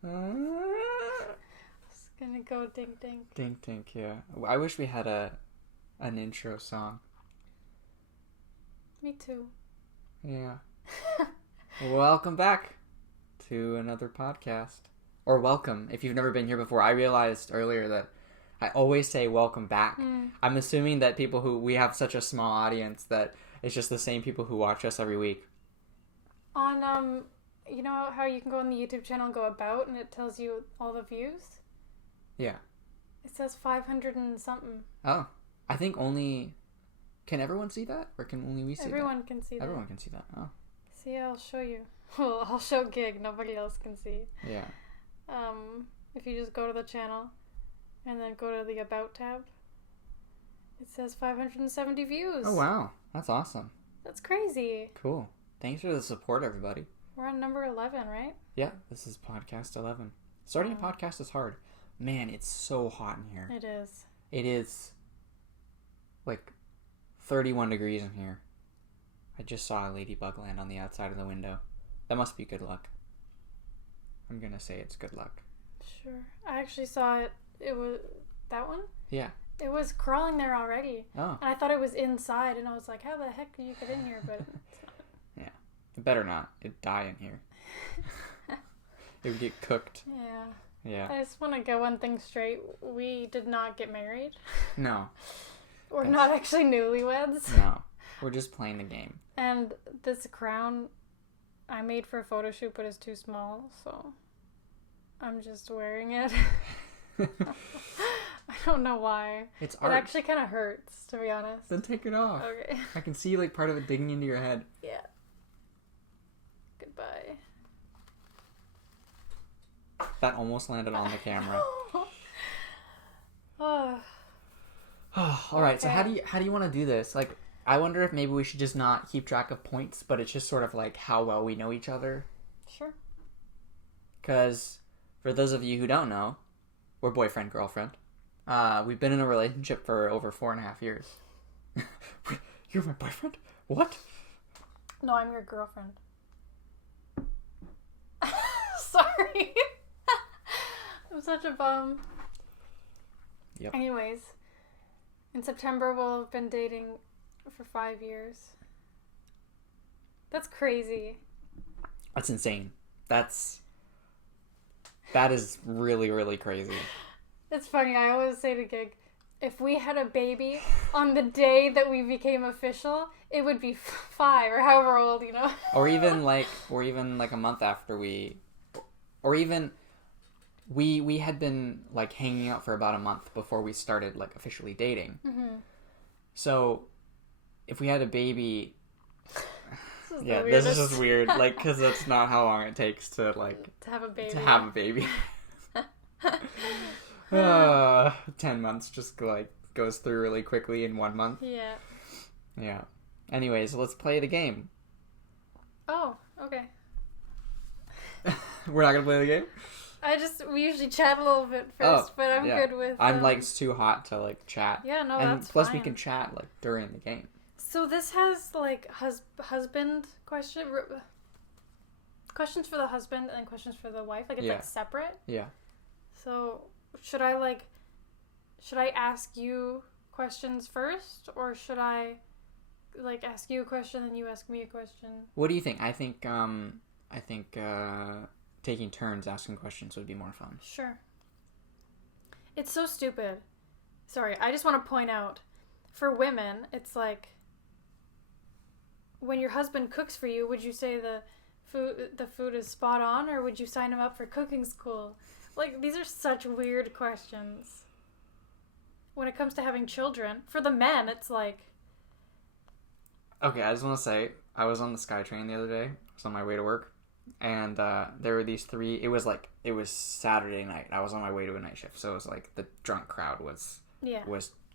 It's gonna go dink dink. Dink dink, yeah. I wish we had an intro song. Me too. Yeah. Welcome back to another podcast. Or welcome, if you've never been here before. I realized earlier that I always say welcome back. I'm assuming that we have such a small audience that it's just the same people who watch us every week. On, you know how you can go on the YouTube channel and go about and it tells you all the views? Yeah. It says 500 and something. Oh. I think only... Can everyone see that? Or can only we see Everyone that? can see that. Everyone can see that. Oh. See, I'll show you. Well, I'll show Gig. Nobody else can see. Yeah. If you just go to the channel and then go to the About tab, it says 570 views. Oh, wow. That's awesome. That's crazy. Cool. Thanks for the support, everybody. We're on number 11, right? Yeah, this is podcast 11. Starting a podcast is hard. Man, it's so hot in here. It is. It is like 31 degrees in here. I just saw a ladybug land on the outside of the window. That must be good luck. I'm gonna say it's good luck. Sure. I actually saw it. It was... That one? Yeah. It was crawling there already. Oh. And I thought it was inside, and I was like, how the heck did you get in here? But it's not. Yeah. It better not. It'd die in here. It would get cooked. Yeah. Yeah. I just want to get one thing straight. We did not get married. No. We're not actually newlyweds. No. We're just playing the game. And this crown I made for a photo shoot, but it's too small, so I'm just wearing it. I don't know why. It's art. It actually kind of hurts, to be honest. Then take it off. Okay. I can see like part of it digging into your head. Yeah. Goodbye. That almost landed on the camera. Oh. All right. So Okay. how do you want to do this? Like, I wonder if maybe we should just not keep track of points, but it's just sort of like how well we know each other. Sure. Because for those of you who don't know, we're boyfriend girlfriend. We've been in a relationship for over 4.5 years. You're my boyfriend? What? No, I'm your girlfriend. Sorry. I'm such a bum. Yep. Anyways, in September we'll have been dating for 5 years. That's crazy. That's insane. That is really, really crazy. It's funny, I always say to Gig, if we had a baby on the day that we became official, it would be 5 or however old, you know? Or even like a month after we had been like hanging out for about a month before we started like officially dating. Mm-hmm. So if we had a baby, This is just weird. Like, because that's not how long it takes to have a baby. 10 months just like goes through really quickly in 1 month. Yeah. Yeah. Anyways, let's play the game. Oh, okay. We're not gonna play the game? We usually chat a little bit first, but I'm good with... I'm like, it's too hot to like chat. Yeah, no, and that's plus fine. we can chat like during the game. So this has like husband questions for the husband and questions for the wife. Like it's like separate. Yeah. So should I ask you questions first, or should I like ask you a question and you ask me a question? What do you think? I think taking turns asking questions would be more fun. Sure. It's so stupid. Sorry, I just want to point out, for women, it's like, when your husband cooks for you, would you say the food is spot on, or would you sign him up for cooking school? Like, these are such weird questions. When it comes to having children, for the men, it's like... Okay, I just want to say, I was on the SkyTrain the other day. I was on my way to work. And there were these 3... It was Saturday night. I was on my way to a night shift. So it was like the drunk crowd was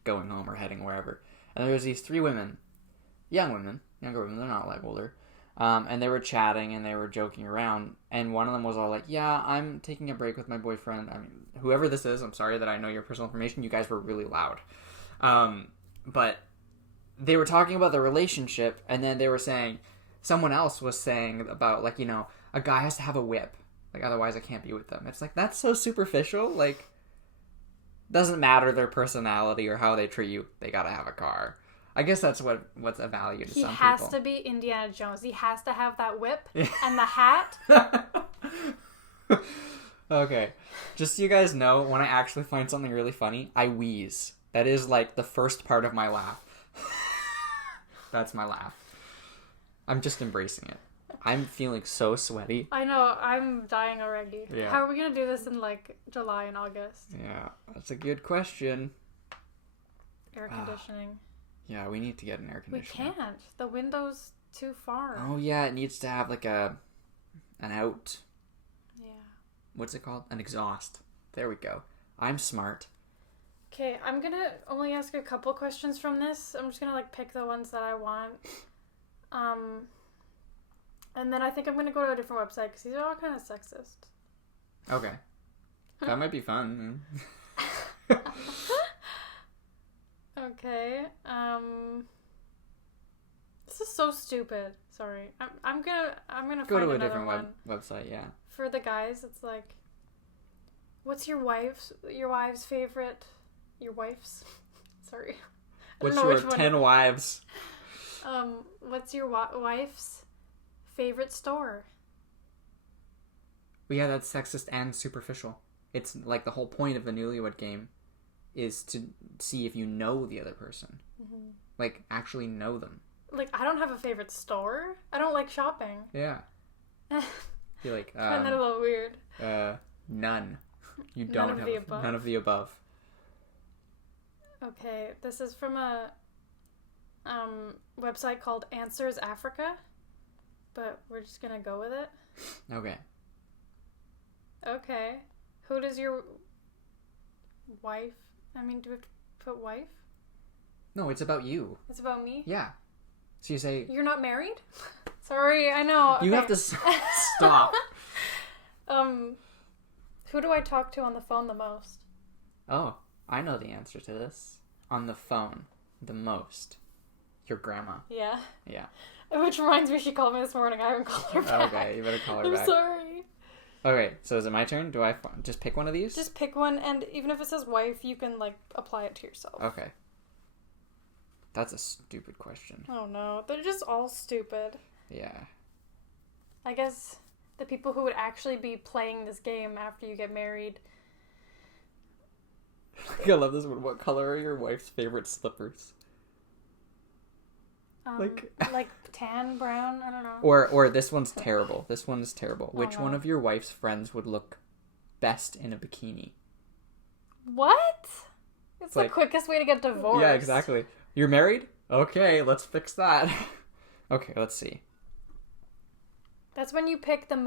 going home or heading wherever. And there was these 3 women. Younger women. They're not like older. And they were chatting and they were joking around. And one of them was all like, yeah, I'm taking a break with my boyfriend. I mean, whoever this is, I'm sorry that I know your personal information. You guys were really loud. But they were talking about the relationship, and then they were saying, someone else was saying about, like, you know, a guy has to have a whip. Like, otherwise I can't be with them. It's like, that's so superficial. Like, doesn't matter their personality or how they treat you. They gotta have a car. I guess that's what's a value to some people. He has to be Indiana Jones. He has to have that whip and the hat. Okay. Just so you guys know, when I actually find something really funny, I wheeze. That is, like, the first part of my laugh. That's my laugh. I'm just embracing it. I'm feeling so sweaty. I know. I'm dying already. Yeah. How are we going to do this in, like, July and August? Yeah. That's a good question. Air conditioning. Yeah, we need to get an air conditioner. We can't. The window's too far. Oh, yeah. It needs to have, like, an out... Yeah. What's it called? An exhaust. There we go. I'm smart. Okay, I'm gonna only ask a couple questions from this. I'm just gonna, like, pick the ones that I want. And then I think I'm gonna go to a different website because these are all kind of sexist. Okay. That might be fun. Okay. This is so stupid. Sorry. I'm gonna Go find to a another different one. website, yeah. For the guys, it's like, what's your wife's favorite? Your wife's? Sorry. What's your 10 wives? What's your wife's favorite store? Well, yeah, that's sexist and superficial. It's like the whole point of the Newly Wed Game is to see if you know the other person. Mm-hmm. Like, actually know them. Like, I don't have a favorite store. I don't like shopping. Yeah. You're like, I find that a little weird. None. You don't have none of the above. Okay, this is from a website called Answers Africa, but we're just gonna go with it. Okay. Okay. Who does your wife... I mean, do we have to put wife? No, it's about you. It's about me? Yeah. So you say... You're not married? Sorry, I know. You have to stop. Who do I talk to on the phone the most? Oh, I know the answer to this. On the phone, the most. Your grandma. Yeah. Yeah. Which reminds me, she called me this morning. I haven't called her back. Okay, you better call her back. I'm sorry. Okay, so is it my turn? Do I just pick one of these? Just pick one, and even if it says wife, you can, like, apply it to yourself. Okay. That's a stupid question. Oh, no. They're just all stupid. Yeah. I guess the people who would actually be playing this game after you get married... I love this one. What color are your wife's favorite slippers? Like tan, brown, I don't know. Or this one's terrible. This one is terrible. Which no. one of your wife's friends would look best in a bikini? What? It's like, the quickest way to get divorced. Yeah, exactly. You're married? Okay, let's fix that. Okay, let's see. That's when you pick the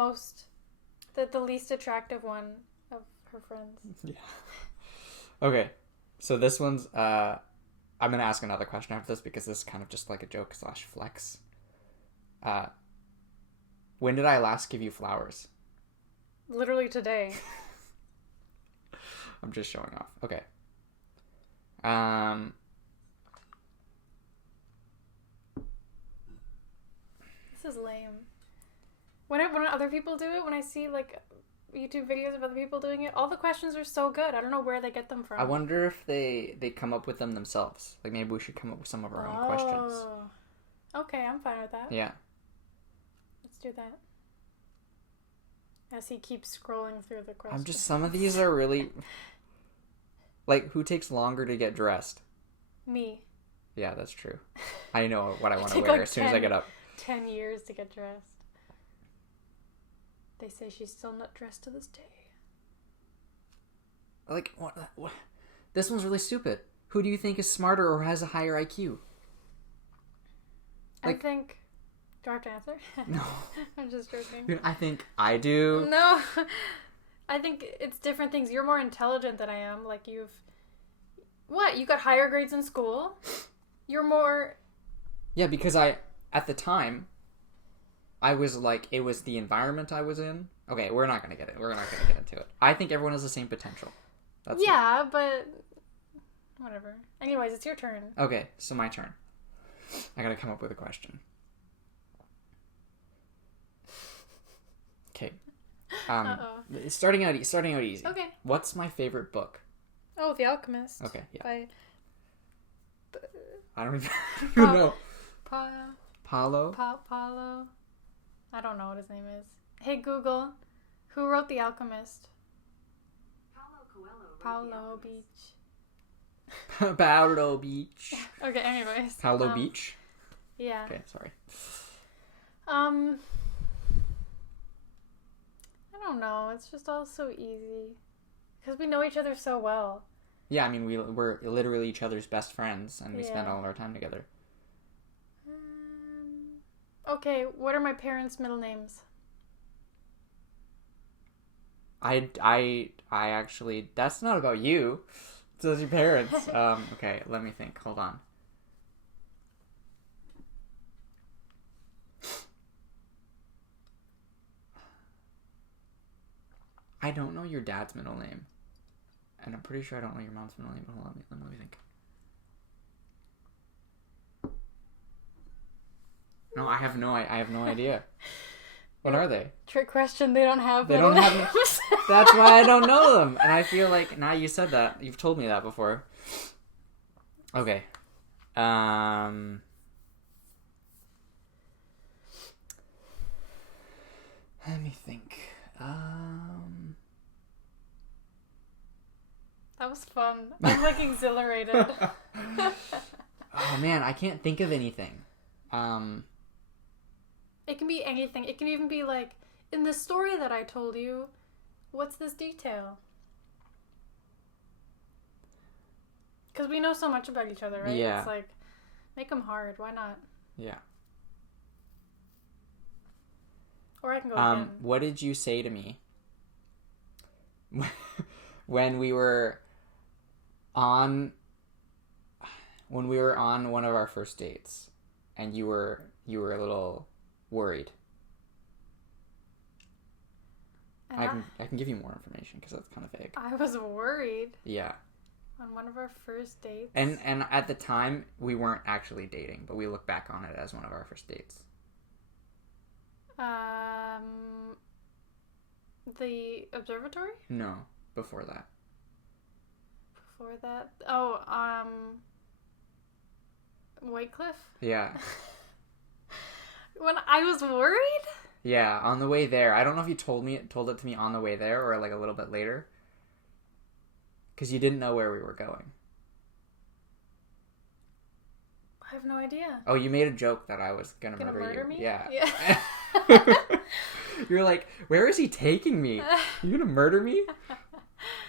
least attractive one of her friends. Yeah. Okay, so this one's, I'm going to ask another question after this because this is kind of just like a joke / flex. When did I last give you flowers? Literally today. I'm just showing off. Okay. This is lame. When other people do it, when I see, like, YouTube videos of other people doing it, all the questions are so good. I don't know where they get them from. I wonder if they come up with them themselves. Like, maybe we should come up with some of our own questions. Okay, I'm fine with that. Yeah. Let's do that. As he keeps scrolling through the questions. Some of these are really... Like, who takes longer to get dressed? Me. Yeah, that's true. I know what I want to take wear like as soon as I get up. 10 years to get dressed. They say she's still not dressed to this day. Like, what? This one's really stupid. Who do you think is smarter or has a higher IQ? Like, I think... Do I have to answer? No. I'm just joking. I think I do. No. I think it's different things. You're more intelligent than I am. Like, What? You got higher grades in school? You're more... Yeah, because at the time... I was like, it was the environment I was in. Okay, we're not gonna get it. We're not gonna get into it. I think everyone has the same potential. That's it. But whatever. Anyways, it's your turn. Okay, so my turn. I gotta come up with a question. Okay. Uh-oh. Starting out easy. Okay. What's my favorite book? Oh, The Alchemist. Okay, yeah. By... I don't even know. Paulo? I don't know what his name is. Hey, Google. Who wrote The Alchemist? Paulo Beach. Paulo Beach. Okay, anyways. Paulo Beach? Yeah. Okay, sorry. I don't know. It's just all so easy. Because we know each other so well. Yeah, I mean, we're literally each other's best friends, and we spend all of our time together. Okay, what are my parents' middle names? I actually, that's not about you. It's your parents. Okay, let me think. Hold on. I don't know your dad's middle name. And I'm pretty sure I don't know your mom's middle name, but hold on, let me think. No, I have no idea. What are they? Trick question, they don't have They don't have names. That's why I don't know them. And I feel like, now you said that. You've told me that before. Okay. Let me think. That was fun. I'm like exhilarated. Oh man, I can't think of anything. It can be anything. It can even be like, in the story that I told you, what's this detail? Because we know so much about each other, right? Yeah. It's like, make them hard. Why not? Yeah. Or I can go again. What did you say to me when we were on one of our first dates, and you were a little worried? And I can give you more information because that's kind of vague. I was worried. Yeah. On one of our first dates. And at the time we weren't actually dating, but we look back on it as one of our first dates. The observatory? No, before that. Before that? Oh, White Cliff? Yeah. When I was worried? Yeah, on the way there. I don't know if you told it to me on the way there or like a little bit later. Because you didn't know where we were going. I have no idea. Oh, you made a joke that I was gonna murder you. Me? Yeah. Yeah. You're like, where is he taking me? You gonna murder me?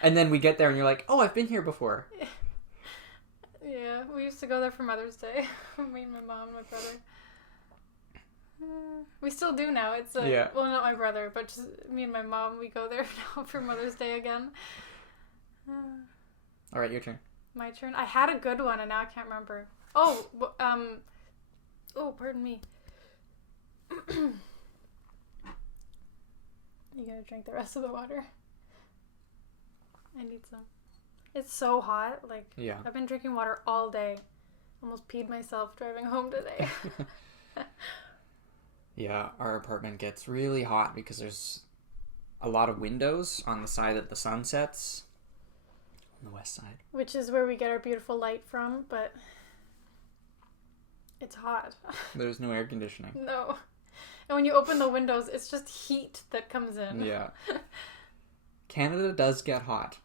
And then we get there and you're like, oh, I've been here before. Yeah, we used to go there for Mother's Day. Me and my mom and my brother. We still do now. It's well, not my brother, but just me and my mom. We go there now for Mother's Day again. All right, your turn. My turn. I had a good one and now I can't remember. Oh, pardon me. You gotta drink the rest of the water. I need some. It's so hot. Like, yeah. I've been drinking water all day. Almost peed myself driving home today. Yeah, our apartment gets really hot because there's a lot of windows on the side that the sun sets. On the west side. Which is where we get our beautiful light from, but it's hot. There's no air conditioning. No. And when you open the windows, it's just heat that comes in. Yeah. Canada does get hot.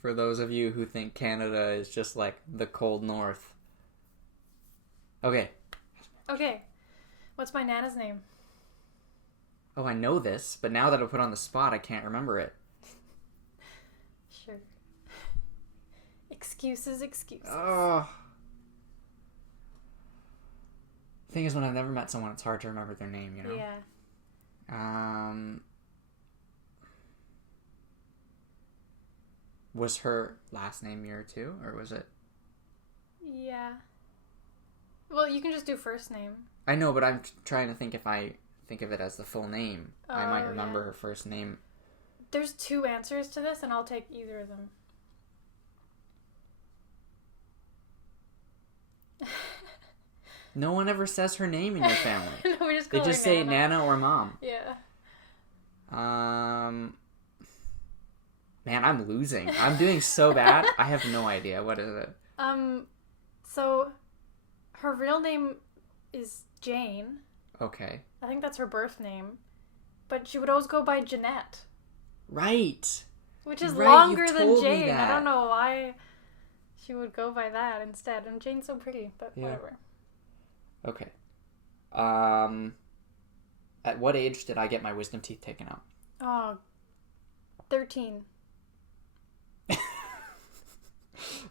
For those of you who think Canada is just like the cold north. Okay. Okay. What's my Nana's name? Oh, I know this, but now that I'm put on the spot, I can't remember it. Sure. Excuses. Oh. Thing is, when I've never met someone, it's hard to remember their name, you know? Yeah. Was her last name Muir too, or was it? Yeah. Well, you can just do first name. I know, but I'm trying to think if I think of it as the full name. I might remember her first name. There's two answers to this, and I'll take either of them. No one ever says her name in your family. No, we just call they just her say Nana. Nana or Mom. Yeah. Man, I'm losing. I'm doing so bad. I have no idea. What is it? So her real name is Jane. Okay. I think that's her birth name. But she would always go by Jeanette. Right. Which is Right, longer you've than told me Jane. I that. don't know why she would go by that instead. And Jane's so pretty, but whatever. Okay. At what age did I get my wisdom teeth taken out? Oh, 13.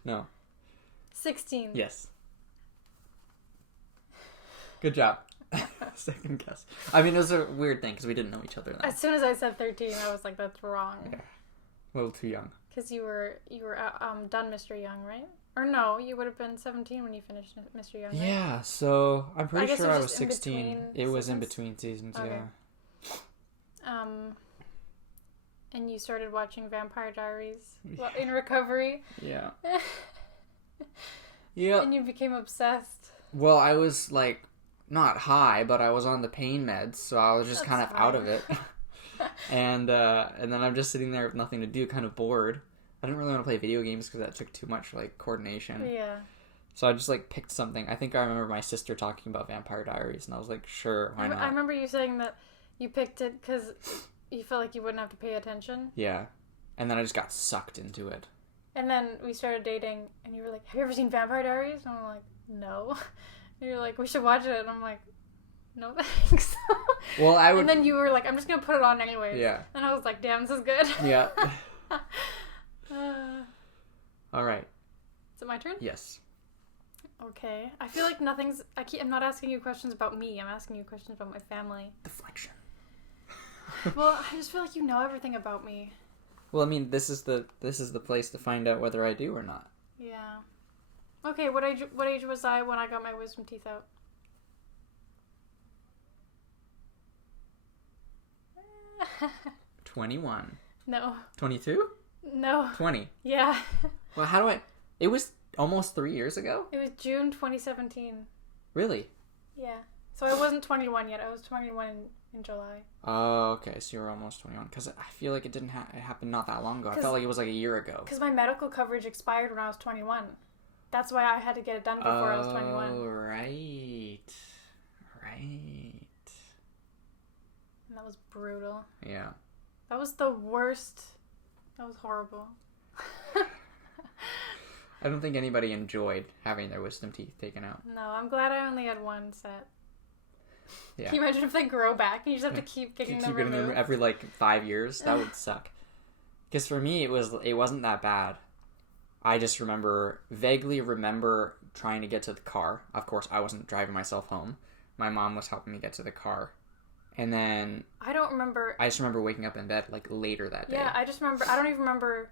No. 16. Yes. Good job. Second guess. I mean, it was a weird thing because we didn't know each other then. As soon as I said 13, I was like, that's wrong. Yeah. A little too young. Because you were done Mr. Young, right? Or no, you would have been 17 when you finished Mr. Young, right? Yeah, so I'm pretty sure I was just in 16. between It was in seasons? between seasons, Okay. yeah. And you started watching Vampire Diaries in recovery. Yeah. Yeah. And you became obsessed. Well, I was like not high, but I was on the pain meds, so I was just That's kind of fine. out of it. and then I'm just sitting there with nothing to do, kind of bored. I didn't really want to play video games because that took too much like coordination. Yeah. So I just like picked something. I think I remember my sister talking about Vampire Diaries, and I was like, sure, why not? I remember you saying that you picked it because you felt like you wouldn't have to pay attention. Yeah. And then I just got sucked into it. And then we started dating, and you were like, have you ever seen Vampire Diaries? And I'm like, no. And you're like, we should watch it. And I'm like, no thanks. Well, I would... And then you were like, I'm just going to put it on anyways. Yeah. And I was like, damn, this is good. Yeah. All right. Is it my turn? Yes. Okay. I feel like I'm not asking you questions about me. I'm asking you questions about my family. Deflection. Well, I just feel like you know everything about me. Well, I mean, this is the place to find out whether I do or not. Yeah. Okay, what age was I when I got my wisdom teeth out? Uh, 21. No. 22? No. 20. Yeah. Well, how do I... It was almost 3 years ago? It was June 2017. Really? Yeah. So I wasn't 21 yet. I was 21 in July. Oh, okay. So you were almost 21. Because I feel like it didn't it happened not that long ago. I felt like it was like a year ago. Because my medical coverage expired when I was 21. That's why I had to get it done before I was 21. Oh, right. Right. And that was brutal. Yeah. That was the worst. That was horrible. I don't think anybody enjoyed having their wisdom teeth taken out. No, I'm glad I only had one set. Yeah. Can you imagine if they grow back and you just have to keep getting them removed? Every like 5 years? That would suck. Because for me, it wasn't that bad. I just vaguely remember trying to get to the car. Of course, I wasn't driving myself home. My mom was helping me get to the car. And then... I don't remember... I just remember waking up in bed, like, later that day. Yeah, I don't even remember,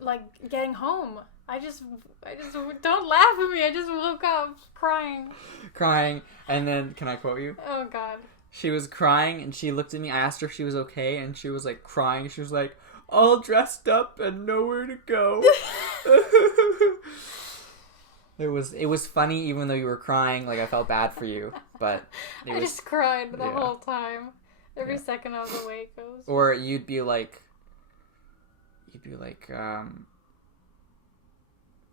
like, getting home. I just... Don't laugh at me. I just woke up crying. Crying. And then, can I quote you? Oh, God. She was crying, and she looked at me. I asked her if she was okay, and she was, like, crying. She was like, all dressed up and nowhere to go. It was funny, even though you were crying. Like, I felt bad for you, but I just cried the whole time. Every second I was awake. Or you'd be like,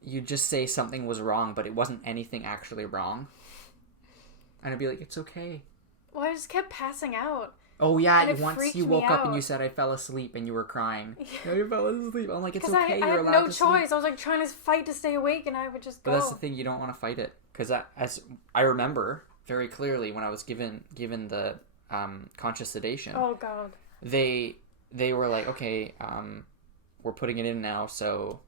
you'd just say something was wrong, but it wasn't anything actually wrong. And I'd be like, it's okay. Well, I just kept passing out. Oh, yeah, And once you woke up and you said I fell asleep and you were crying. No, you fell asleep. I'm like, it's okay, I you're had allowed no to choice. sleep. I was like trying to fight to stay awake and I would just go. But that's the thing, you don't want to fight it. Because as I remember very clearly when I was given the conscious sedation. Oh, God. They were like, okay, we're putting it in now, so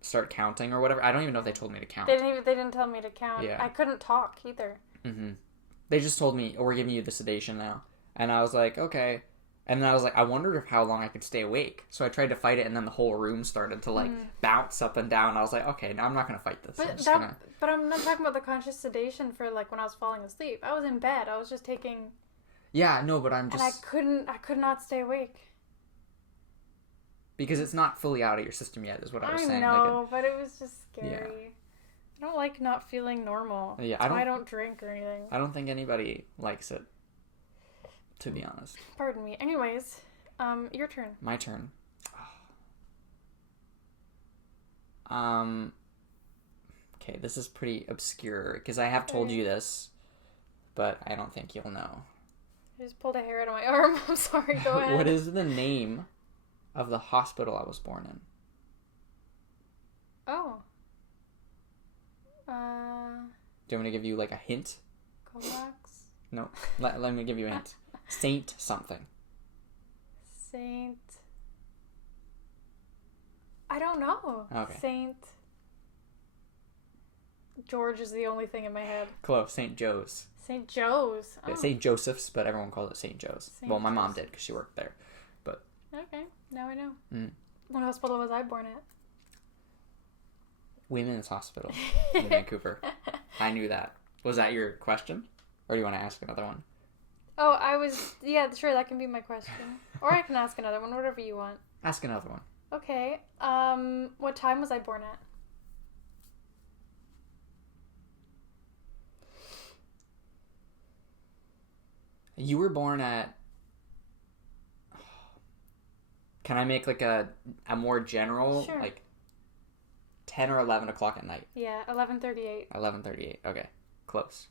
start counting or whatever. I don't even know if they told me to count. They didn't tell me to count. Yeah. I couldn't talk either. Mm-hmm. They just told me, oh, we're giving you the sedation now. And I was like, okay. And then I was like, I wondered how long I could stay awake. So I tried to fight it, and then the whole room started to, like, bounce up and down. I was like, okay, now I'm not going to fight this. But I'm not talking about the conscious sedation for, like, when I was falling asleep. I was in bed. I was just taking... Yeah, no, but I'm just... And I could not stay awake. Because it's not fully out of your system yet, is what I was saying. I know, but it was just scary. Yeah. I don't like not feeling normal. Yeah, That's why I don't drink or anything. I don't think anybody likes it, to be honest. Pardon me. Anyways, Your turn. My turn. Okay, this is pretty obscure because I have told you this, but I don't think you'll know. I just pulled a hair out of my arm. I'm sorry, go ahead. What is the name of the hospital I was born in? Oh. Do you want me to give you like a hint? Covax? No. Let me give you a hint. Saint something. Saint... I don't know. Okay. Saint... George is the only thing in my head. Close. St. Joe's. St. Joe's. Oh. Yeah, St. Joseph's, but everyone called it St. Joe's. Well, my mom Joe's. did because she worked there. But Okay, now I know. Mm. What hospital was I born at? Women's Hospital in Vancouver. I knew that. Was that your question? Or do you want to ask another one? Oh, yeah, sure, that can be my question. Or I can ask another one, whatever you want. Ask another one. Okay, what time was I born at? You were born at... Can I make like a more general? Sure. Like 10 or 11 o'clock at night? Yeah, 11:38. 11:38. Okay. Close.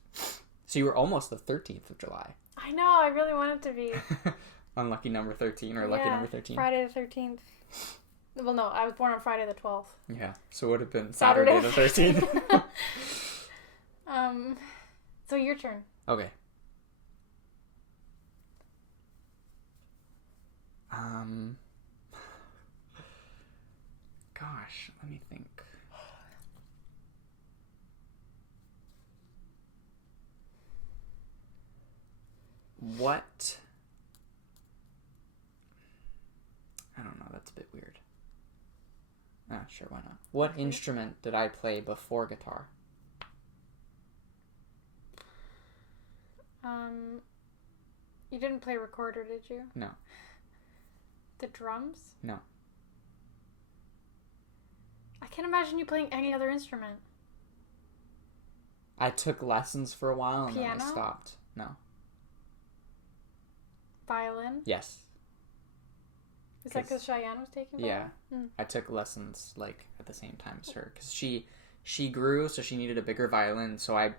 So you were almost the 13th of July. I know, I really want it to be. Unlucky number 13 or lucky number 13. Friday the 13th. Well, no, I was born on Friday the 12th. Yeah, so it would have been Saturday the 13th. So your turn. Okay. Gosh, let me think. What? I don't know, that's a bit weird. Sure, why not? What instrument did I play before guitar? You didn't play recorder, did you? No. The drums? No. I can't imagine you playing any other instrument. I took lessons for a while and then I Piano? stopped. No. Violin? Yes. Is that because Cheyenne was taking Yeah. violin? I took lessons like at the same time as her because she grew, so she needed a bigger violin, so I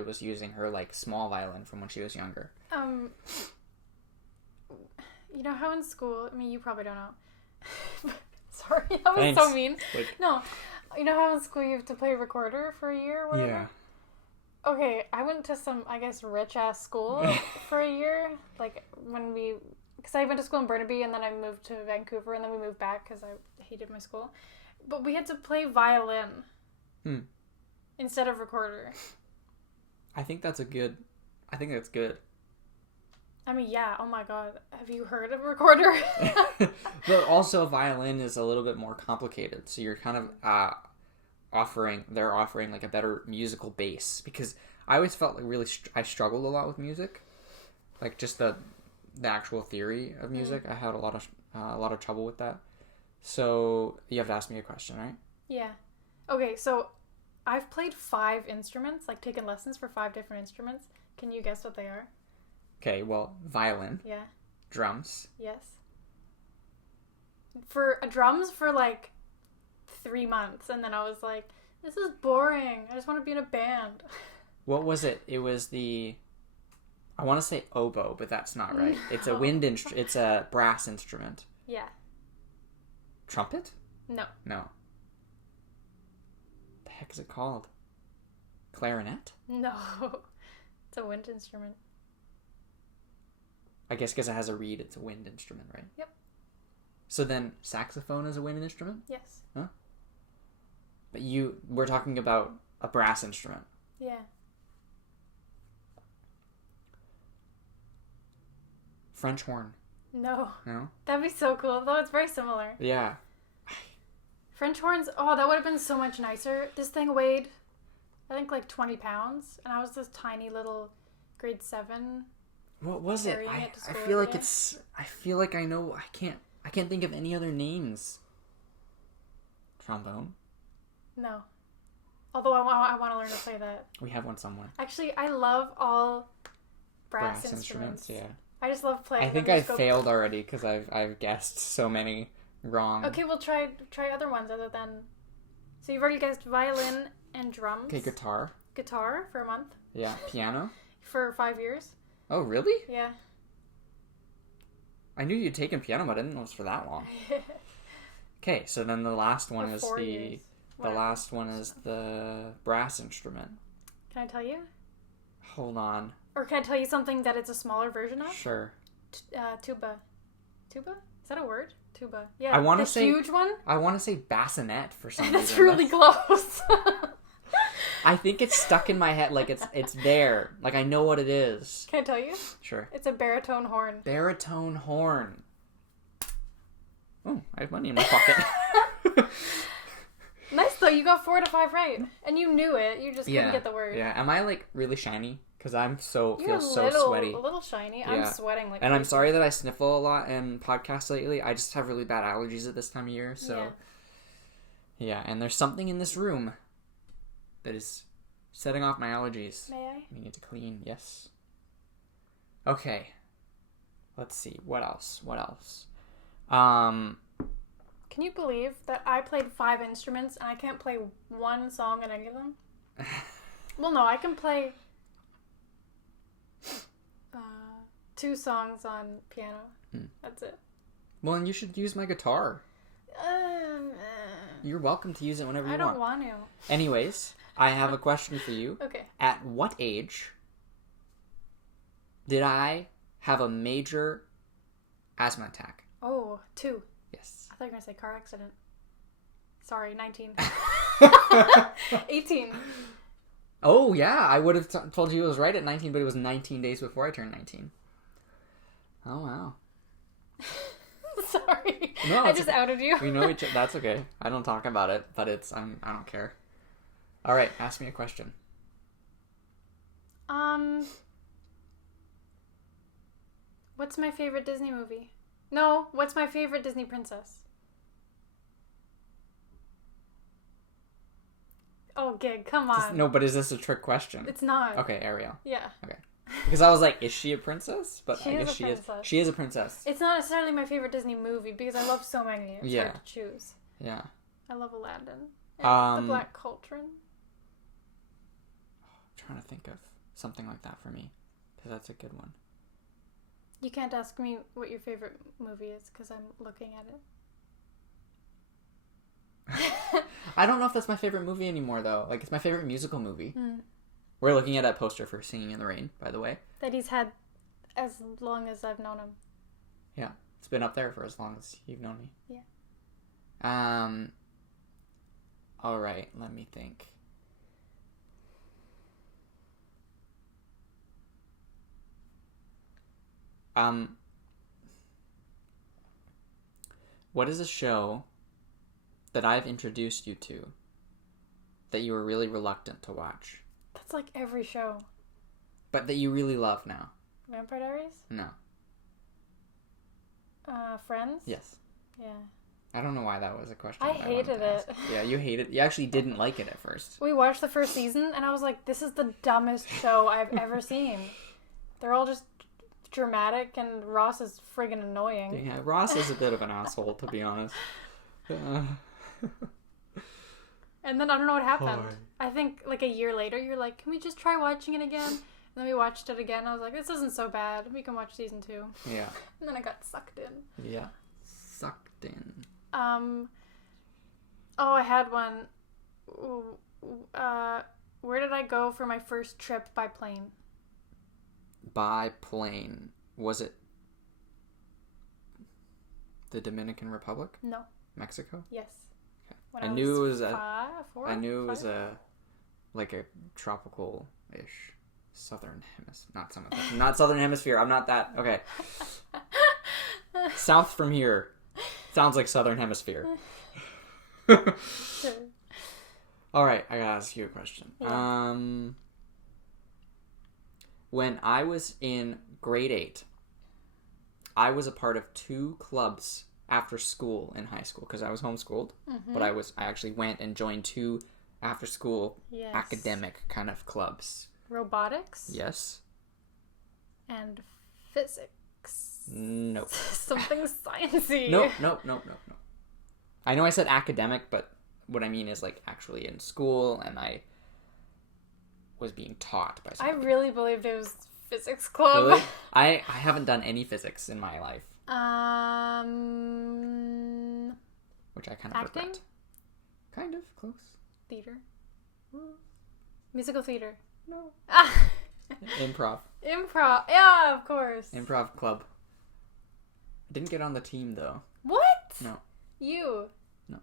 was using her like small violin from when she was younger. You know how in school, I mean, you probably don't know. Sorry, that was Thanks. so mean. Like, No, you know how in school you have to play recorder for a year or whatever? yeah. Okay, I went to some, I guess, rich-ass school for a year. Like, because I went to school in Burnaby, and then I moved to Vancouver, and then we moved back because I hated my school. But we had to play violin instead of recorder. I think that's good. I mean, yeah, oh my god. Have you heard of recorder? But also violin is a little bit more complicated, so you're kind of they're offering like a better musical base, because I always felt like really I struggled a lot with music, like just the actual theory of music. I had a lot of trouble with that. So you have to ask me a question, right? Yeah. Okay, so I've played 5 instruments, like taken lessons for 5 different instruments. Can you guess what they are? Okay, well, violin. Yeah. Drums. Yes. For drums for like 3 months, and then I was like, this is boring. I just want to be in a band. What was it? It was I want to say oboe, but that's not right. It's a wind instrument. It's a brass instrument. Yeah. Trumpet? No. No. The heck is it called? Clarinet? No. It's a wind instrument. I guess because it has a reed, it's a wind instrument, right? Yep. So then saxophone is a wind instrument? Yes. Huh? But we're talking about a brass instrument. Yeah. French horn. No. No? That'd be so cool, though it's very similar. Yeah. French horns, oh, that would have been so much nicer. This thing weighed, I think, like 20 pounds, and I was this tiny little grade 7. What was it? Carrying I it to school feel like every day. I feel like I know. I can't think of any other names. Trombone. No. Although I want to learn to play that. We have one somewhere. Actually, I love all brass instruments. Yeah. I just love playing. I think I failed already because I've guessed so many wrong. Okay, we'll try other ones other than. So you've already guessed violin and drums. Okay, guitar. Guitar for a month. Yeah, piano. For 5 years. Oh, really? Yeah. I knew you'd taken piano, but I didn't know it was for that long. Okay, so then the last one is the last one is the brass instrument. Can I tell you? Hold on. Or can I tell you something that it's a smaller version of? Sure. Tuba. Tuba? Is that a word? Tuba. Yeah. I want to say huge one. I want to say bassinet for some That's reason. really close. I think it's stuck in my head, like it's there, like I know what it is. Can I tell you? Sure. It's a baritone horn. Baritone horn. Oh, I have money in my pocket. Nice though, you got 4 to 5 right, and you knew it. You just couldn't get the word. Yeah. Am I like really shiny? Because I'm so sweaty. A little shiny. Yeah. I'm sweating like. And I'm sorry that I sniffle a lot in podcasts lately. I just have really bad allergies at this time of year. So. Yeah, and there's something in this room that is setting off my allergies. May I? We need to clean. Yes. Okay. Let's see. What else? Can you believe that I played 5 instruments and I can't play one song in any of them? Well, no, I can play 2 songs on piano. That's it. Well, and you should use my guitar. You're welcome to use it whenever you want. I don't want to. Anyways, I have a question for you. Okay. At what age did I have a major asthma attack? Oh, 2. Yes. I thought you were going to say car accident. Sorry, 19. 18. Oh, yeah. I would have told you it was right at 19, but it was 19 days before I turned 19. Oh, wow. Sorry. No, I just outed you. We know each other. That's okay. I don't talk about it, but I don't care. All right, ask me a question. What's my favorite Disney movie? No, what's my favorite Disney princess? Oh, Gig, come on. No, but is this a trick question? It's not. Okay, Ariel. Yeah. Okay. Because I was like, is she a princess? But I guess she is a princess. It's not necessarily my favorite Disney movie because I love so many. It's hard to choose. Yeah. I love Aladdin. And The Black Cauldron. I'm trying to think of something like that for me. Because that's a good one. You can't ask me what your favorite movie is because I'm looking at it. I don't know if that's my favorite movie anymore, though. Like, it's my favorite musical movie. We're looking at a poster for Singing in the Rain, by the way. That he's had as long as I've known him. Yeah. It's been up there for as long as you've known me. Yeah. All right. Let me think. What is a show that I've introduced you to that you were really reluctant to watch? That's like every show. But that you really love now? Vampire Diaries? No. Friends? Yes. Yeah. I don't know why that was a question. I hated it. Yeah, you hated it. You actually didn't like it at first. We watched the first season and I was like, this is the dumbest show I've ever seen. They're all just dramatic and Ross is friggin' annoying. Yeah, Ross is a bit of an asshole, to be honest. And then I don't know what happened. Sorry. I think like a year later, you're like, can we just try watching it again? And then we watched it again. I was like, this isn't so bad. We can watch season 2. Yeah. And then I got sucked in. Yeah. Sucked in. Oh, I had one. Where did I go for my first trip by plane? By plane. Was it the Dominican Republic? No. Mexico? Yes. Okay. I knew it was a like a tropical-ish southern hemisphere. Not southern hemisphere. I'm not that. Okay. South from here. Sounds like southern hemisphere. Sure. All right, I gotta ask you a question. Yeah. When I was in grade 8, I was a part of 2 clubs after school in high school because I was homeschooled. Mm-hmm. But I actually went and joined 2 after school academic kind of clubs. Robotics. Yes. And physics. Nope. Something sciencey. Nope. I know I said academic, but what I mean is like actually in school, and I was being taught by I somebody. really believed it was physics club. Really? I haven't done any physics in my life. Which I kind of Acting? regret. Kind of close. Theater. Musical theater. No. Ah. Improv. Improv. Yeah, of course. Improv club. Didn't get on the team though. What? No. You. No.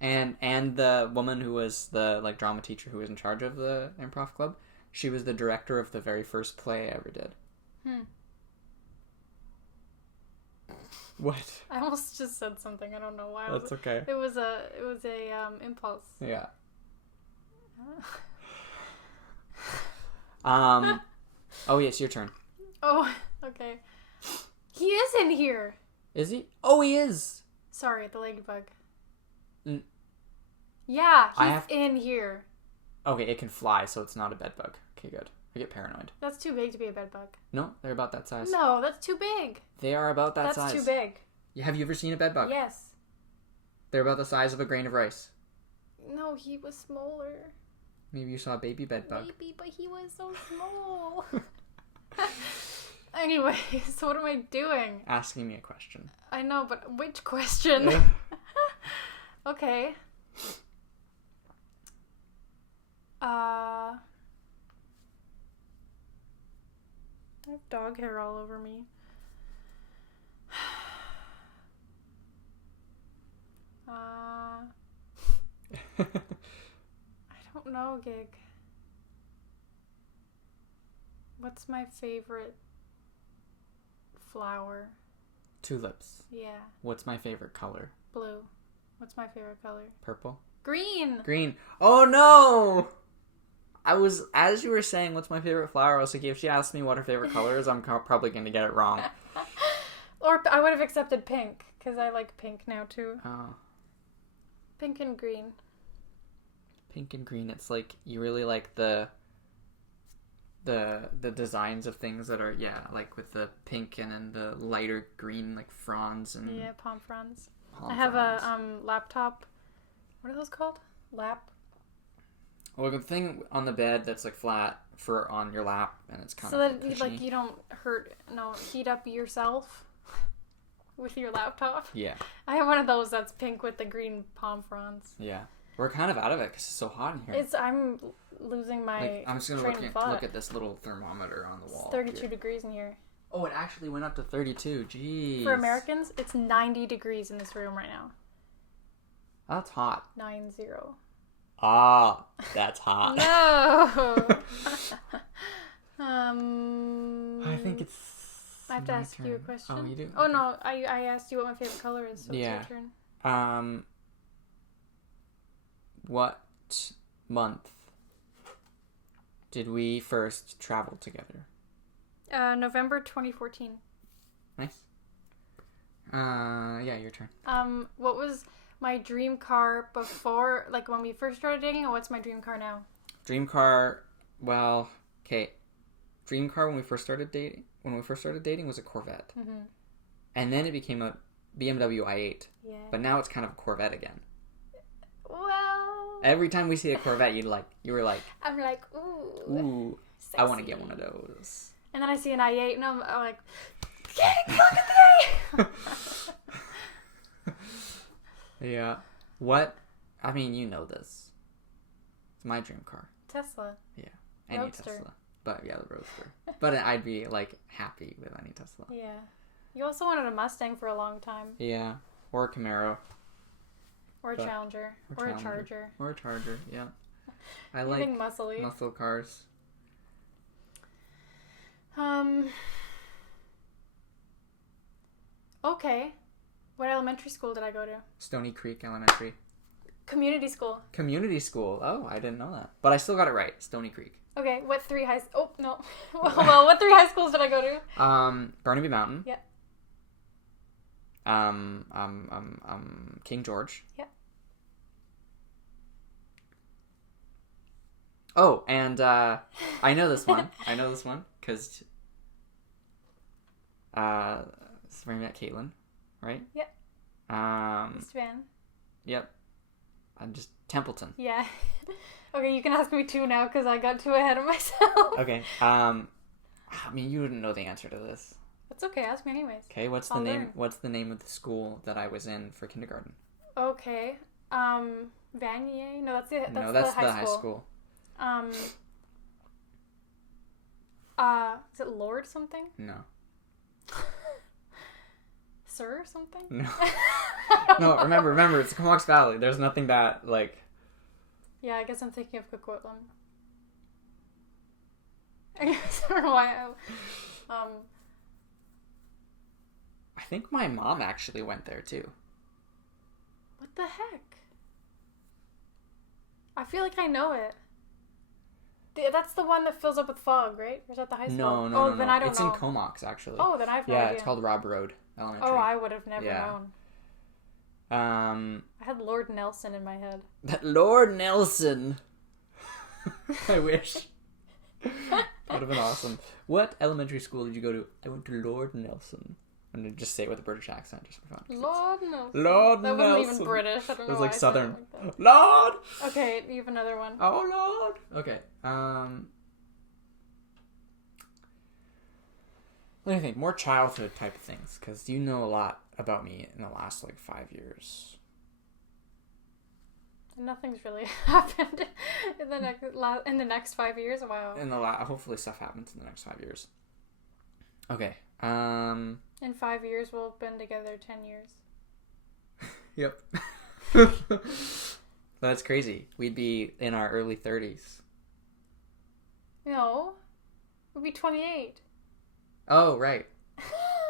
And the woman who was the like drama teacher who was in charge of the improv club, she was the director of the very first play I ever did. What? I almost just said something. I don't know why. That's okay. It was a impulse. Yeah. Oh, yes, your turn. Oh, okay. He is in here. Is he? Oh, he is. Sorry, the ladybug. Mm. Yeah, he's in here. Okay, it can fly, so it's not a bed bug. Okay, good. I get paranoid. That's too big to be a bed bug. No, they're about that size. No, that's too big. They are about that size. That's too big. Have you ever seen a bed bug? Yes. They're about the size of a grain of rice. No, he was smaller. Maybe you saw a baby bed bug. Maybe, but he was so small. Anyway, so what am I doing? Asking me a question. I know, but which question? Okay. I have dog hair all over me. I don't know, Gig. What's my favorite flower? Tulips. Yeah. What's my favorite color? Blue. What's my favorite color? Purple. Green. Green. Oh no! As you were saying, what's my favorite flower, I was thinking if she asked me what her favorite color is, I'm probably going to get it wrong. Or I would have accepted pink, because I like pink now too. Oh. Pink and green. Pink and green. It's like, you really like the designs of things that are, yeah, like with the pink and then the lighter green, like fronds and... Yeah, palm fronds. Palm I have fronds. a laptop. What are those called? Lap? Well, the thing on the bed that's like flat for on your lap, and it's kind so of that like you don't heat up yourself with your laptop. Yeah. I have one of those that's pink with the green palm fronds. Yeah. We're kind of out of it because it's so hot in here. I'm losing my like, I'm just gonna train of thought. look at this little thermometer on the wall. It's 32 degrees in here. Oh, it actually went up to 32. Jeez. For Americans, it's 90 degrees in this room right now. That's hot. 90. Ah, that's hot. No. I think it's. I have to my ask turn. you a question. Oh, you do? Oh Okay. no, I asked you what my favorite color is, so Yeah. it's your turn. What month did we first travel together? November 2014. Nice. Yeah, your turn. What was my dream car before, like when we first started dating, or what's my dream car now? Dream car. Well, okay. Dream car when we first started dating. When we first started dating was a Corvette, and then it became a BMW i8. Yeah. But now it's kind of a Corvette again. Well. Every time we see a Corvette, you were like, I'm like, ooh. ooh, Sexy. I want to get one of those. And then I see an i8, and I'm like, look at the Yeah. What? I mean, you know this. It's my dream car. Tesla. Yeah. Any Roadster. Tesla. But yeah, the Roadster. But I'd be like happy with any Tesla. Yeah. You also wanted a Mustang for a long time. Yeah. Or a Camaro. Or a Challenger. Or a Charger. Or a Charger, yeah. I Anything like muscly. muscle cars. Okay. What elementary school did I go to? Stony Creek Elementary. Community school. Community school. Oh, I didn't know that. But I still got it right. Stony Creek. Okay, what three oh, no. Well, what three high schools did I go to? Barnaby Mountain. Yep. King George. Yep. Oh, and I know this one. Because This is where I met Caitlin, right? Yep. East Van. Yep. I'm just Templeton. Yeah. Okay, you can ask me too now because I got too ahead of myself. Okay. I mean, you wouldn't know the answer to this. That's okay. Ask me anyways. Okay. What's I'll the name? learn. What's the name of the school that I was in for kindergarten? Okay. Vanier? No, that's the high school. Is it Lord something? No. Sir something? No. No. Remember, it's Comox Valley. There's nothing that like. Yeah, I guess I'm thinking of Coquitlam. I guess I don't know why. I think my mom actually went there too. What the heck? I feel like I know it. That's the one that fills up with fog, right? Or is that the high school? No. Then I don't it's know. in Comox, actually. Oh, then I have no Yeah, idea. it's called Robb Road Elementary. Oh, I would have never known. I I had Lord Nelson in my head. That Lord Nelson. I wish. That would have been awesome. What elementary school did you go to? I went to Lord Nelson. I'm going to just say it with a British accent just for fun. Lord Nelson. Lord That Nelson. wasn't even British. I don't know It was why like I said Southern. it like that. Lord! Okay, you have another one. Oh, Lord! Okay. Let me think. More childhood type of things, because you know a lot about me in the last, 5 years. Nothing's really happened in the next 5 years. Wow. Hopefully stuff happens in the next 5 years. Okay. In 5 years, we'll have been together 10 years. Yep. That's crazy. We'd be in our early 30s. No. We'll be 28. Oh, right.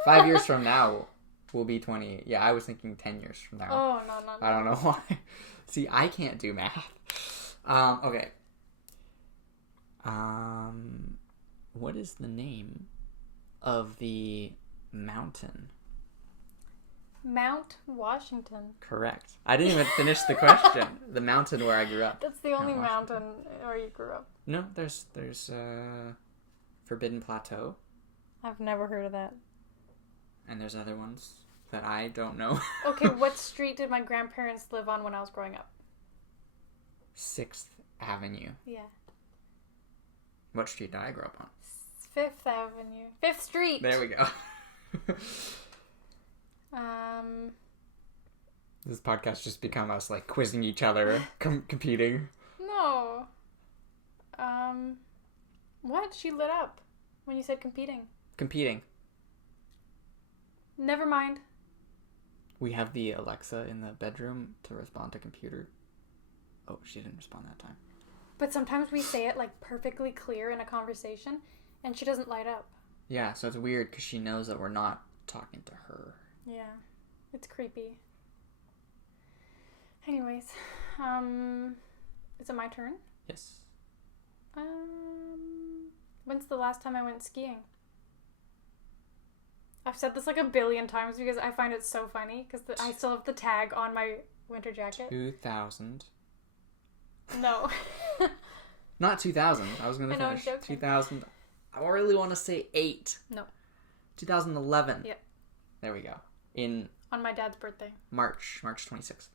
5 years from now, we'll be 28. Yeah, I was thinking 10 years from now. Oh, no. I don't know why. See, I can't do math. Okay. What is the name of the mountain? Mount Washington. Correct. I didn't even finish the question. The mountain where I grew up. That's the only mountain where you grew up. No, there's Forbidden Plateau. I've never heard of that. And there's other ones that I don't know. Okay, what street did my grandparents live on when I was growing up? 6th Avenue. Yeah. What street did I grow up on? 5th Avenue. 5th Street! There we go. This podcast just become us quizzing each other, competing. No. What? She lit up when you said competing. Competing. Never mind. We have the Alexa in the bedroom to respond to computer. Oh, she didn't respond that time. But sometimes we say it perfectly clear in a conversation and she doesn't light up. Yeah, so it's weird because she knows that we're not talking to her. Yeah. It's creepy. Anyways, is it my turn? Yes. When's the last time I went skiing? I've said this a billion times because I find it so funny because I still have the tag on my winter jacket. 2000. No. Not 2000. I was going to finish. 2000. I really want to say 8. No. 2011. Yep. There we go. On my dad's birthday. March 26th.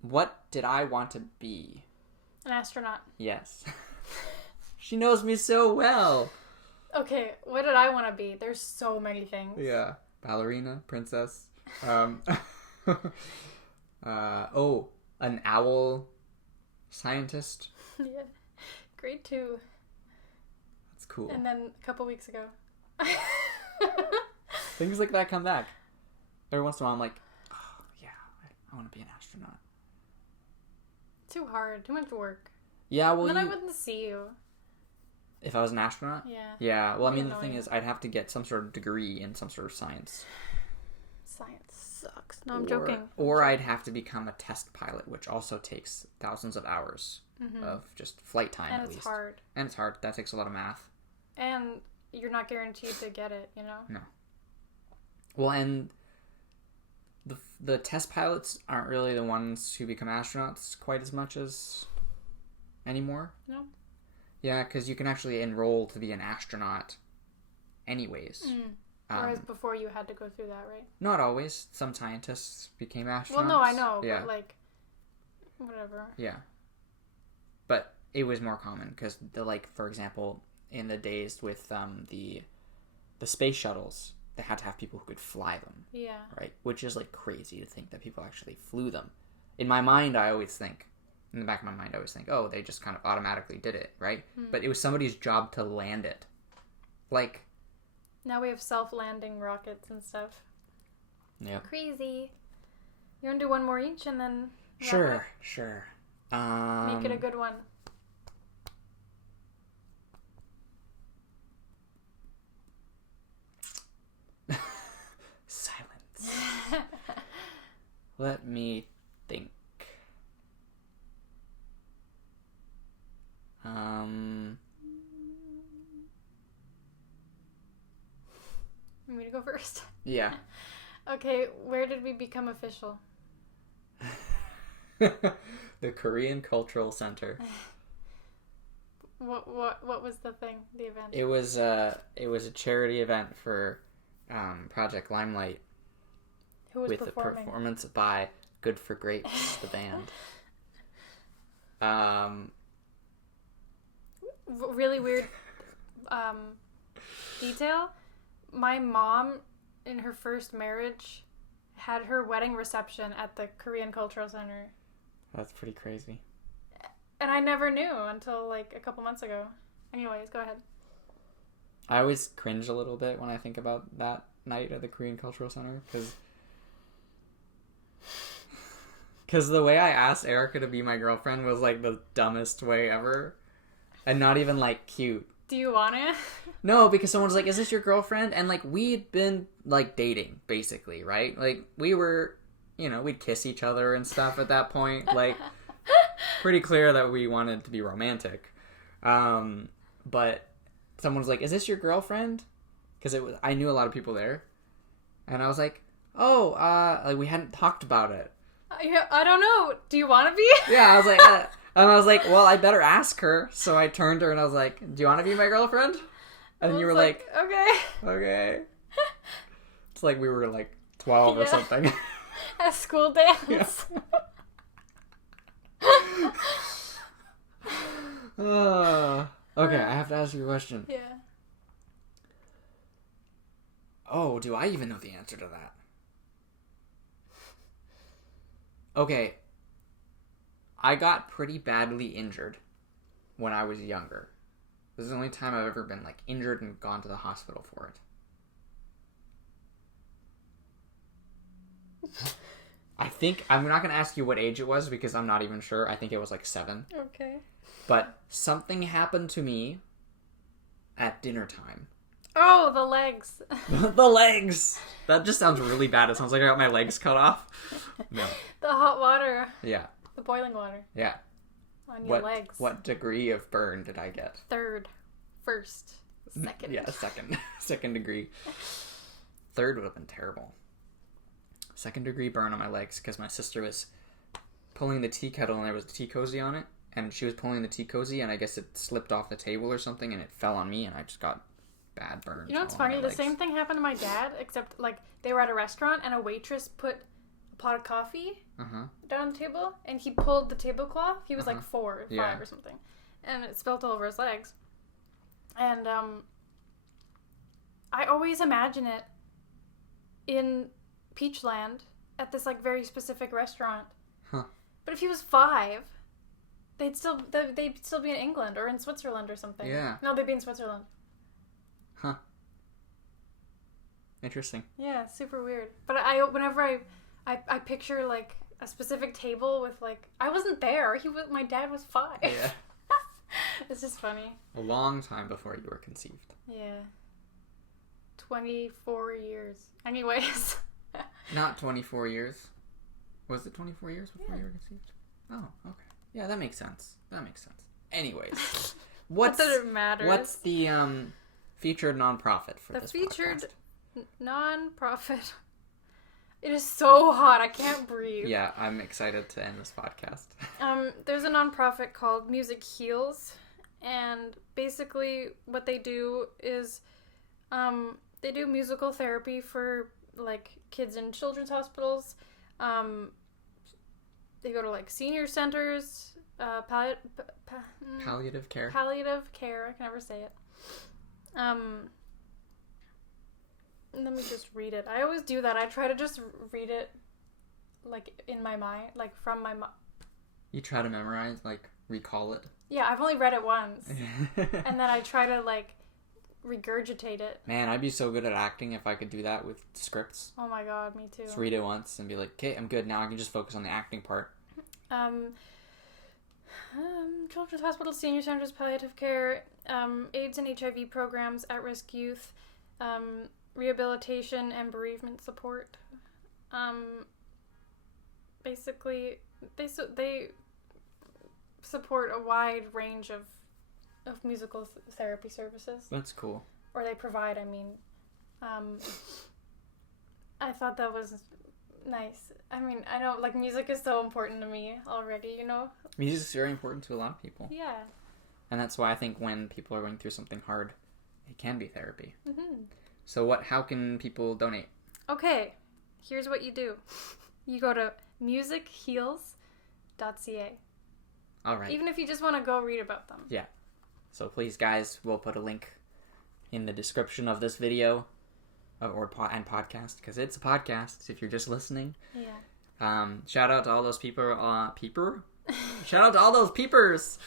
What did I want to be? An astronaut. Yes. She knows me so well. Okay, what did I want to be? There's so many things. Yeah. Ballerina, princess. An owl scientist. Yeah. Grade 2. That's cool. And then a couple weeks ago. Things like that come back. Every once in a while I'm like, oh, yeah, I want to be an astronaut. Too hard. Too much work. Yeah, well, and then I wouldn't see you. If I was an astronaut? Yeah. Yeah, well, I mean, the thing is, I'd have to get some sort of degree in some sort of science. Science sucks. No, I'm joking. Or I'd have to become a test pilot, which also takes thousands of hours of just flight time, at least. And it's hard. And it's hard. That takes a lot of math. And you're not guaranteed to get it, you know? No. Well, and the test pilots aren't really the ones who become astronauts quite as much as anymore. No. Yeah, because you can actually enroll to be an astronaut anyways. Whereas before you had to go through that, right? Not always. Some scientists became astronauts. Well, no, I know, yeah. but like, whatever. Yeah. But it was more common because, for example, in the days with the space shuttles, they had to have people who could fly them. Yeah. Right? Which is, like, crazy to think that people actually flew them. In my mind, I always think, in the back of my mind, I always think, oh, they just kind of automatically did it, right? But it was somebody's job to land it. Like... Now we have self-landing rockets and stuff. Yeah. Crazy. You want to do one more each and then... Sure. Make it a good one. Silence. Let me think. Want me to go first? Yeah. Okay, where did we become official? The Korean Cultural Center. What was the thing? The event? It was a charity event for Project Limelight. Who was with performing? a performance by Good for Grapes, the band. Really weird detail. My mom, in her first marriage, had her wedding reception at the Korean Cultural Center. That's pretty crazy. And I never knew until like a couple months ago. Anyways, go ahead. I always cringe a little bit when I think about that night at the Korean Cultural Center because the way I asked Erika to be my girlfriend was like the dumbest way ever, and not even like cute. Do you want it? No, because someone's like, "Is this your girlfriend?" And like we'd been like dating basically, right? Like we were, we'd kiss each other and stuff at that point, like pretty clear that we wanted to be romantic. But someone's like, "Is this your girlfriend?" Because I knew a lot of people there, and I was like, "Oh, like we hadn't talked about it." Yeah, I don't know. Do you want to be? Yeah, I was like, and I was like, "Well, I better ask her." So I turned to her and I was like, "Do you want to be my girlfriend?" And you were like, "Okay." It's like we were like 12 or something. At school dance. Yeah. Okay, I have to ask you a question. Yeah. Oh, do I even know the answer to that? Okay. I got pretty badly injured when I was younger. This is the only time I've ever been like injured and gone to the hospital for it. I think I'm not going to ask you what age it was because I'm not even sure. I think it was like 7. Okay. But something happened to me at dinner time. Oh, the legs. The legs! That just sounds really bad. It sounds like I got my legs cut off. No. The hot water. Yeah. The boiling water. Yeah. On your legs. What degree of burn did I get? 3rd. 1st. 2nd. Yeah, 2nd. 2nd degree. 3rd would have been terrible. 2nd degree burn on my legs because my sister was pulling the tea kettle and there was a tea cozy on it. And she was pulling the tea cozy and I guess it slipped off the table or something and it fell on me and I just got bad burns. You know what's funny? The same thing happened to my dad, except like they were at a restaurant and a waitress put a pot of coffee down on the table and he pulled the tablecloth. He was like 4 or 5 or something. And it spilled all over his legs. And I always imagine it in Peachland at this like very specific restaurant. Huh. But if he was 5, they'd still be in England or in Switzerland or something. Yeah. No, they'd be in Switzerland. Huh. Interesting. Yeah, super weird. But whenever I picture like a specific table with like I wasn't there. My dad was 5. Yeah. It's just funny. A long time before you were conceived. Yeah. 24 years. Anyways. Not 24 years. Was it 24 years before you were conceived? Oh, okay. Yeah, that makes sense. Anyways. Not that it matters. What's the featured nonprofit for this podcast? The featured nonprofit. It is so hot. I can't breathe. Yeah, I'm excited to end this podcast. There's a nonprofit called Music Heals, and basically what they do is They do musical therapy for, like, kids in children's hospitals. They go to, like, senior centers, Palliative care. Palliative care. I can never say it. Let me just read it. I always do that. I try to just read it, like, in my mind, like, from my mind. You try to memorize, like, recall it? Yeah, I've only read it once. And then I try to, like, regurgitate it. Man, I'd be so good at acting if I could do that with scripts. Oh my god, me too. Just read it once and be like, okay, I'm good. Now I can just focus on the acting part. Children's hospitals, senior centers, palliative care, AIDS and HIV programs, at-risk youth, rehabilitation and bereavement support. Basically, they support a wide range of musical therapy services. That's cool. Or they provide, I mean. I thought that was nice. I mean, I know, like, music is so important to me already, you know? Music is very important to a lot of people. Yeah. And that's why I think when people are going through something hard, it can be therapy. Mm-hmm. So how can people donate? Okay, here's what you do. You go to musicheals.ca. All right. Even if you just want to go read about them. Yeah. So please, guys, we'll put a link in the description of this video and podcast, because it's a podcast if you're just listening. Yeah. Shout out to all those people. Shout out to all those peepers.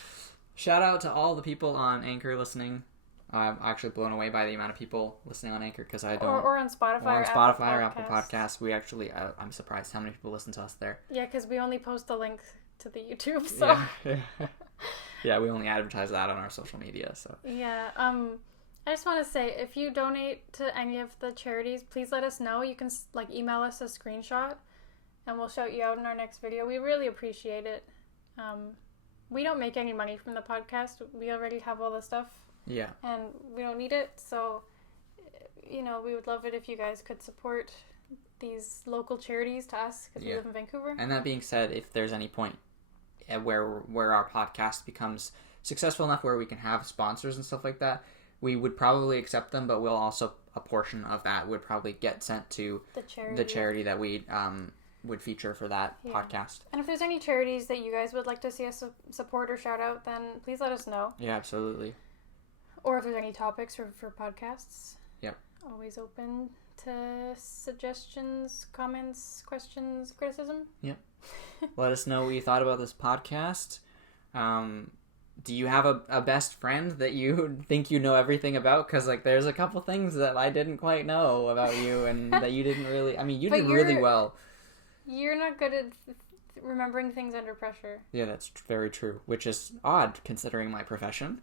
Shout out to all the people on Anchor listening. I'm actually blown away by the amount of people listening on Anchor, because I don't. Or on Spotify. Or Apple Podcasts. We actually, I'm surprised how many people listen to us there. Yeah, because we only post a link to the YouTube. So. Yeah, we only advertise that on our social media. So. Yeah. I just want to say, if you donate to any of the charities, please let us know. You can, like, email us a screenshot, and we'll shout you out in our next video. We really appreciate it. We don't make any money from the podcast. We already have all the stuff. Yeah. And we don't need it. So, you know, we would love it if you guys could support these local charities to us, because we live in Vancouver. And that being said, if there's any point where our podcast becomes successful enough where we can have sponsors and stuff like that, we would probably accept them, but we'll also, a portion of that would probably get sent to the charity that we would feature for that podcast. And if there's any charities that you guys would like to see us support or shout out, then please let us know. Yeah, absolutely. Or if there's any topics for podcasts. Yep. Always open to suggestions, comments, questions, criticism. Yep. Let us know what you thought about this podcast. Do you have a best friend that you think you know everything about? Because, like, there's a couple things that I didn't quite know about you, and that you didn't really... I mean, you did really well. You're not good at remembering things under pressure. Yeah, that's very true, which is odd, considering my profession.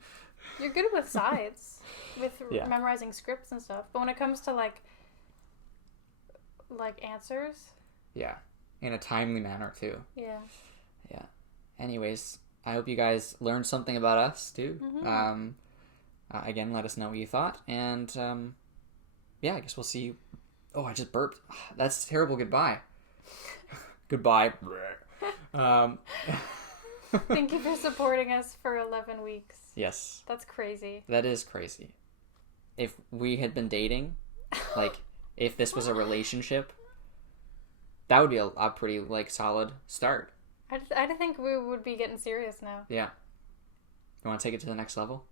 You're good with sides, with memorizing scripts and stuff. But when it comes to, like answers... Yeah, in a timely manner, too. Yeah. Yeah. Anyways... I hope you guys learned something about us, too. Mm-hmm. Again, let us know what you thought. And, I guess we'll see you. Oh, I just burped. That's terrible. Goodbye. Goodbye. Thank you for supporting us for 11 weeks. Yes. That's crazy. That is crazy. If we had been dating, like, if this was a relationship, that would be a pretty, like, solid start. I think we would be getting serious now. Yeah. You want to take it to the next level?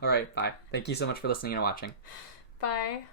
All right, bye. Thank you so much for listening and watching. Bye.